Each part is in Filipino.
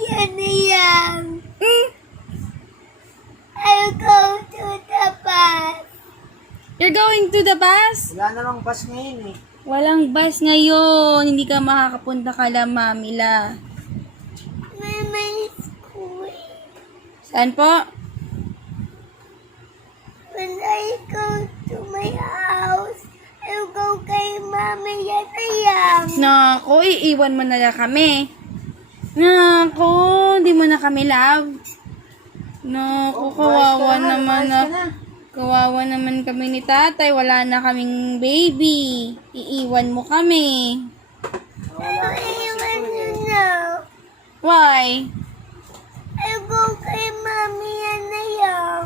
yan na yan. I'll go to the bus. You're going to the bus? Wala namang bus ngayon eh. Walang bus ngayon. Hindi ka makakapunta kala Mamila. May school. Saan po? When I go to my house, I'll go kay Mami yan na yan. Naku, iiwan mo na lang kami. Naku, hindi mo na kami love. Naku, kawawa naman na. Kawawa naman kami ni tatay. Wala na kaming baby. Iiwan mo kami. Pero iwan nyo na. Why? I'll go kay Mami yan na yan.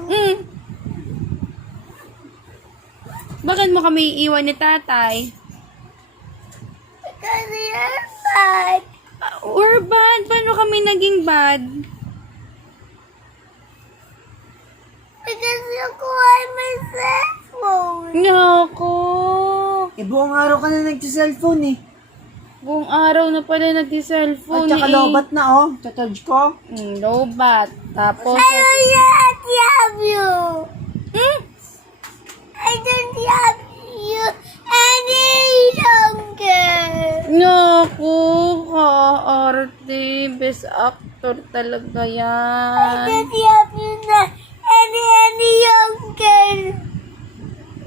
Bakit mo kami iiwan ni tatay? Kasi you're bad. We're bad. Paano kami naging bad? Because you call my cellphone. Naku. Eh, buong araw ka na nag-cellphone eh. Buong araw na pala At nag-cellphone saka lobat na oh. Charge ko. Lobat. Tapos, I don't have you. hmm? I don't have you any longer. Naku, ka-arte. Best actor talaga I yan. don't have you na any longer.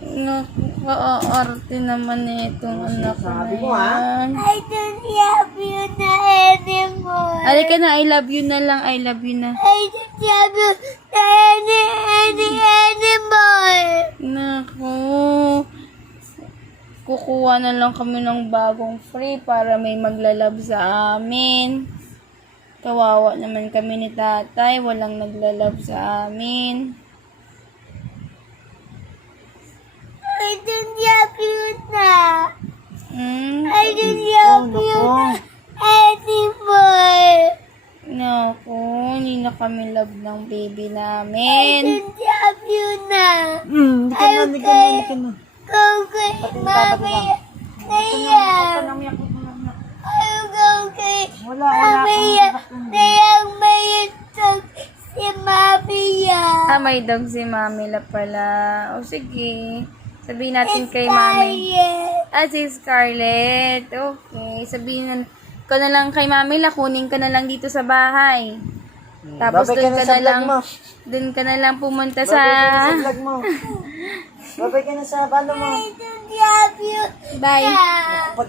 Naku, ka-arte naman itong anak na Sabi mo, ha? yan. I don't have you na anymore. Halika na, I love you na lang. I love you na. I don't have you na anymore. Naku. Kukuha na lang kami ng bagong free para may maglalab sa amin. Kawawa naman kami ni tatay. Walang naglalab sa amin. I don't have you na. I don't have Oh, you nako. na anymore. Naku, hindi na kami love ng baby I namin. don't have you na. Hindi ka na, hindi ka na, hindi ka na. Go kay Mami na yan. I'll go kay Wala, Mami yan. Na yan may itong si Mami yan. May dog si Mami la pala. O sige. Sabihin natin kay Mami. Si Scarlett. Okay. Sabihin ko na lang kay Mami la, kunin ka na lang dito sa bahay. Tapos Babay doon na ka sa na vlog lang, mo. doon ka na lang pumunta Babay ka na sa... sa vlog mo. Babay ka na sa balo mo. I don't have you Bye. na.